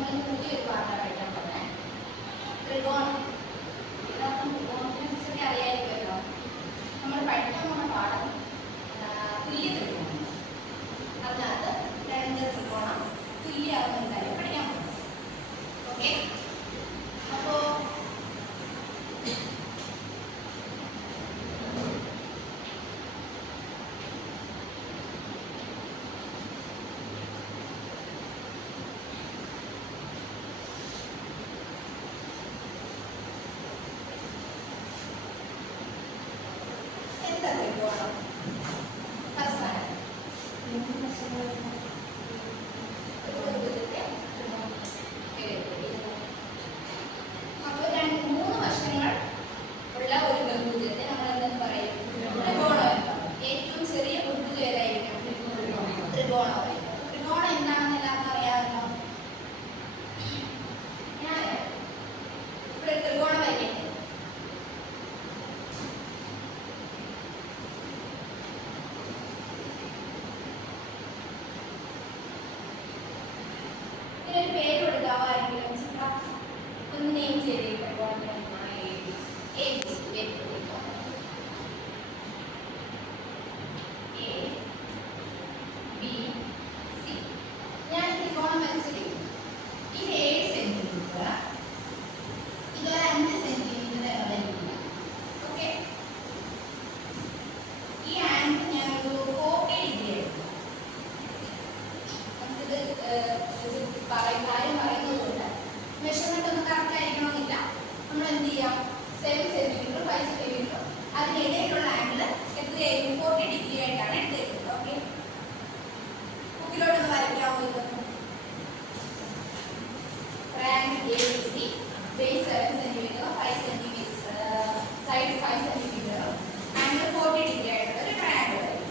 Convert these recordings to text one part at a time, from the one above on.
നമ്മൾ പുതിയൊരു പാഠം പഠിക്കാൻ പോകുന്നത് ത്രികോണം. എല്ലാവർക്കും ത്രികോണത്തിനെ കുറിച്ചൊക്കെ അറിയായിരിക്കുമല്ലോ. നമ്മൾ പഠിക്കാൻ പോകുന്ന പാഠം തുല്യ ത്രികോണം. അതിനകത്ത് രണ്ട് ത്രികോണം തുല്യമാകുന്ന കാര്യം പഠിക്കാൻ പോകും. ഓക്കെ, അപ്പോൾ എന്താ ത്രികോണം? അവസാനം അപ്പോൾ മൂന്ന് വശങ്ങൾ ഉള്ള ഒരു ബഹുഭുജത്തെ നമ്മൾ എന്തെന്ന് പറയും? ത്രികോണം. ഏറ്റവും ചെറിയ ബഹുഭുജം ഏതായിരിക്കും? ത്രികോണമായിരിക്കും. ത്രികോണം എന്താണെന്ന് എല്ലാവർക്കും അറിയാമല്ലോ. ഞാൻ ഇവിടെ ത്രികോണം വരയ്ക്കട്ടെ. ഇതിനൊരു പേര് കൊടുക്കാവോ ആരെങ്കിലും? ചിത്ര ഒന്ന് നെയിം ചെയ്തേക്കാം. ഞാൻ ത്രികോണം വരച്ചിരിക്കും. ഇത് 7 സെന്റിമീറ്റർ, ഇതൊരു 5 സെന്റിമീറ്റർ വരയ്ക്കുക. ഓക്കെ, ഈ ആംഗിൾ ഞാനൊരു 40 ഡിഗ്രി എടുക്കും. നമുക്കിത് കാര്യം പറയുന്നതുകൊണ്ട് മെഷർമെന്റ് ഒന്നും കറക്റ്റ് ആയിരിക്കണമെന്നില്ല. നമ്മൾ എന്ത് ചെയ്യാം? 7 സെന്റിമീറ്റർ 5 സെന്റിമീറ്റർ അതിനിടയിലുള്ള ആംഗിൾ എത്രയായിരിക്കും? 40 ഡിഗ്രി ആയിട്ടാണ് എടുത്തേക്കുന്നത്. ഓക്കെ, ബുക്കിലോട്ടൊന്ന് വരയ്ക്കാമോ? ഇത് triangle ABC, base 7 centimetre 5 centimetre side 5 centimetre angle 40 degree ആയിട്ടുള്ള ഒരു ട്രയാങ്കിൾ ആയിരിക്കും.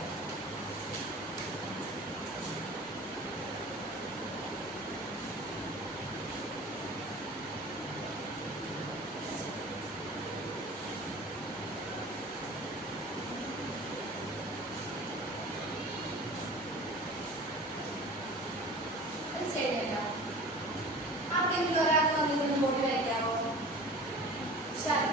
ആർക്കെങ്കിലും ഒരാൾക്ക് വന്നിരുന്ന് ബോർഡ് വരയ്ക്കാമോ? ശരി,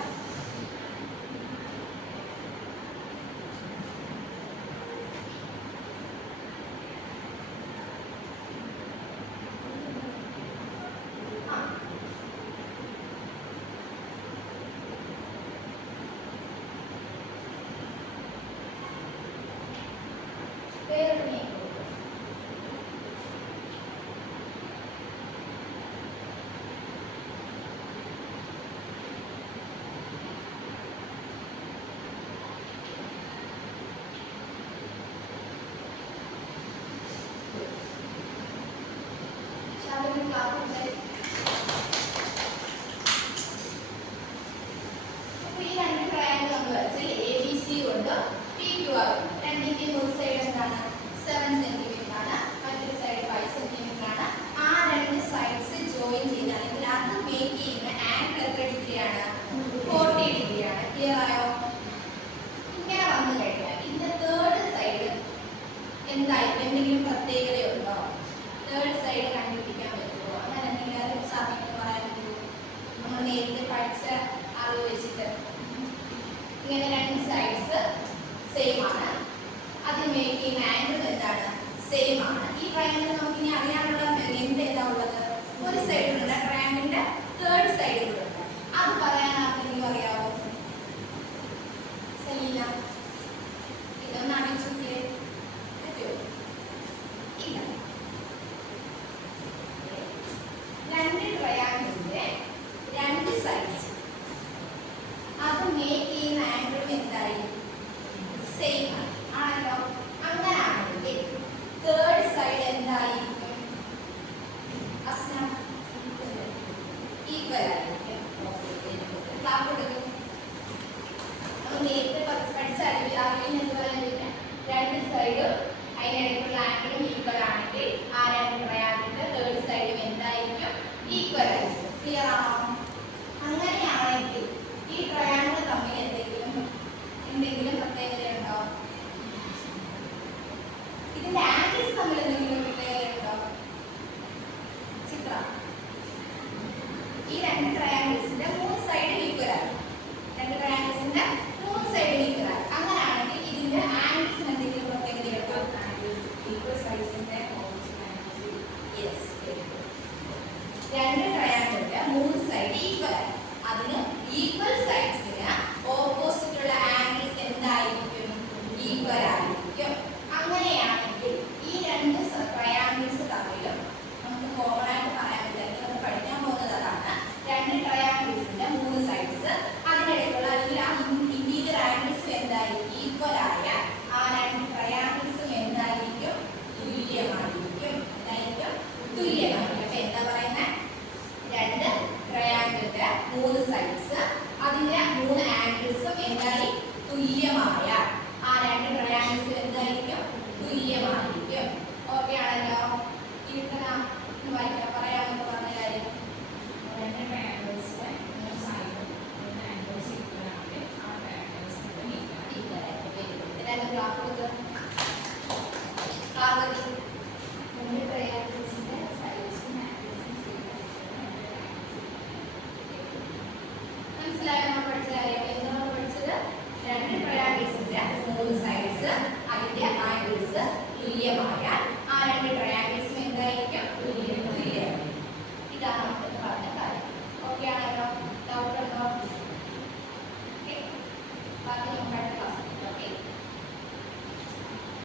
വേറൊരു നെയിം എന്തെങ്കിലും പ്രത്യേകതയുണ്ടോ? തേർഡ് സൈഡ് കണ്ടുപിടിക്കാൻ പറ്റുമോ? അങ്ങനെ എന്തെങ്കിലും സാധ്യത പറയാൻ പറ്റുമോ? നമ്മൾ നേരത്തെ പഠിച്ച അറിവ് വെച്ചിട്ട് ഇങ്ങനെ രണ്ട് സൈഡ്സ് സെയിം ആണ്, അതിൽ മേക്ക് ചെയ്യുന്ന ആംഗിൾ എന്താണ്? സെയിം ആണ്. ഈ ട്രയാങ്കിൾ നമുക്ക് ഇനി അറിയാനുള്ള എന്ത് എന്താ ഉള്ളത്? ഒരു സൈഡിലുള്ള ട്രയാങ്കിളിന്റെ തേർഡ് സൈഡ് കൂടെ ഉണ്ട്. അത് പറയാൻ ആർക്കെങ്കിലും അറിയാവോ? സലീന, ഇതൊന്ന് അറിയിച്ചോക്കിയേ. ഇല്ല. രണ്ട് ട്രയാങ്കിളിന്റെ രണ്ട് സൈഡ്സ് അത് മേക്ക് ചെയ്യുന്ന ആംഗിൾ എന്തായിരിക്കും? സെയിം ആണല്ലോ. അങ്ങനാണെങ്കിൽ തേർഡ് സൈഡ് എന്തായിരിക്കും? ഈക്വൽ ആയിരിക്കും. ക്ലാപ്പ് കൊടുക്കും. നമ്മൾ നേരത്തെ പഠിച്ച അറിവിൽ എന്ത് പറയാൻ പറ്റും? രണ്ട് സൈഡും അതിനിടയ്ക്കുള്ള ആംഗിളും ഈക്വൽ ആണെങ്കിൽ ആ രണ്ട് ട്രയാങ്കിളിന്റെ തേർഡ് സൈഡും എന്തായിരിക്കും? ഈക്വൽ ആയിരിക്കും. ക്ലിയർ ആണോ? അങ്ങനെയാണെങ്കിൽ ഈ ട്രയാങ്കിൾ തമ്മിൽ എന്തെങ്കിലും പ്രത്യേകതയുണ്ടോ? ഇതിന്റെ ആംഗിൾസ് തമ്മിൽ എന്തെങ്കിലും പ്രത്യേകതയുണ്ടോ? ചിത്ര രണ്ട് ട്രയാങ്കിളിന്റെ മൂന്ന് സൈഡ് ഈക്വൽ ആയി. അതിന് ഈക്വൽ സൈഡ്സിന് ഓപ്പോസിറ്റ് ഉള്ള ആംഗിൾസ് എന്തായിരിക്കും? ഈക്വൽ ആയിരിക്കും. അങ്ങനെയാണെങ്കിൽ ഈ രണ്ട് ട്രയാങ്കിൾസ് തമ്മിലും നമുക്ക് കോമൺ ആയിട്ട് പറയാൻ പറ്റില്ല, നമ്മൾ പഠിക്കാൻ പോകുന്നത് അതാണ്. രണ്ട് ട്രയാങ്കിൾസിന്റെ മൂന്ന് സൈഡ്സ് അതിനിടയ്ക്കുള്ള അല്ലെങ്കിൽ ആ ഇന്റീരിയർ ആംഗിൾസ് എന്തായിരിക്കും? ഈക്വൽ ആയ ആ രണ്ട് ട്രയാങ്കിൾസും എന്തായിരിക്കും? തുല്യമായിരിക്കും. എന്തായിരിക്കും? തുല്യമായിരിക്കും. അപ്പൊ എന്താ പറയുന്നത്? രണ്ട് ട്രയാങ്കിളിന്റെ മൂന്ന് സൈഡ്സ് അതിന്റെ മൂന്ന് ആംഗിൾസും എന്തായി? തുല്യമായ ആ രണ്ട് ട്രയാങ്കിൾസ് എന്തായിരിക്കും? തുല്യമായിരിക്കും. ഓക്കെ ആണല്ലോ? വായിക്കാം, പറയാമെന്ന് പറഞ്ഞ കാര്യം. രണ്ട് ട്രയാങ്കിൾസിലെ മൂന്ന് സൈഡും മൂന്ന് ആംഗിൾസ് ഈക്വൽ ആണെങ്കിൽ ആ ട്രയാങ്കിൾസ് ഈക്വൽ ആയിരിക്കും. എല്ലാവരും ക്ലാസ് കൊടുത്ത് പാർവതി രണ്ട് ട്രയാങ്കിൾസിന്റെ സൈഡ്സും ആംഗിൾസും മനസ്സിലായോ? നമ്മൾ പഠിച്ച കാര്യം എന്താണ് പഠിച്ചത്? രണ്ട് ട്രയാങ്കിൾസിന്റെ മൂന്ന് സൈഡ്സ് അതിന്റെ ആംഗിൾസ് തുല്യമായ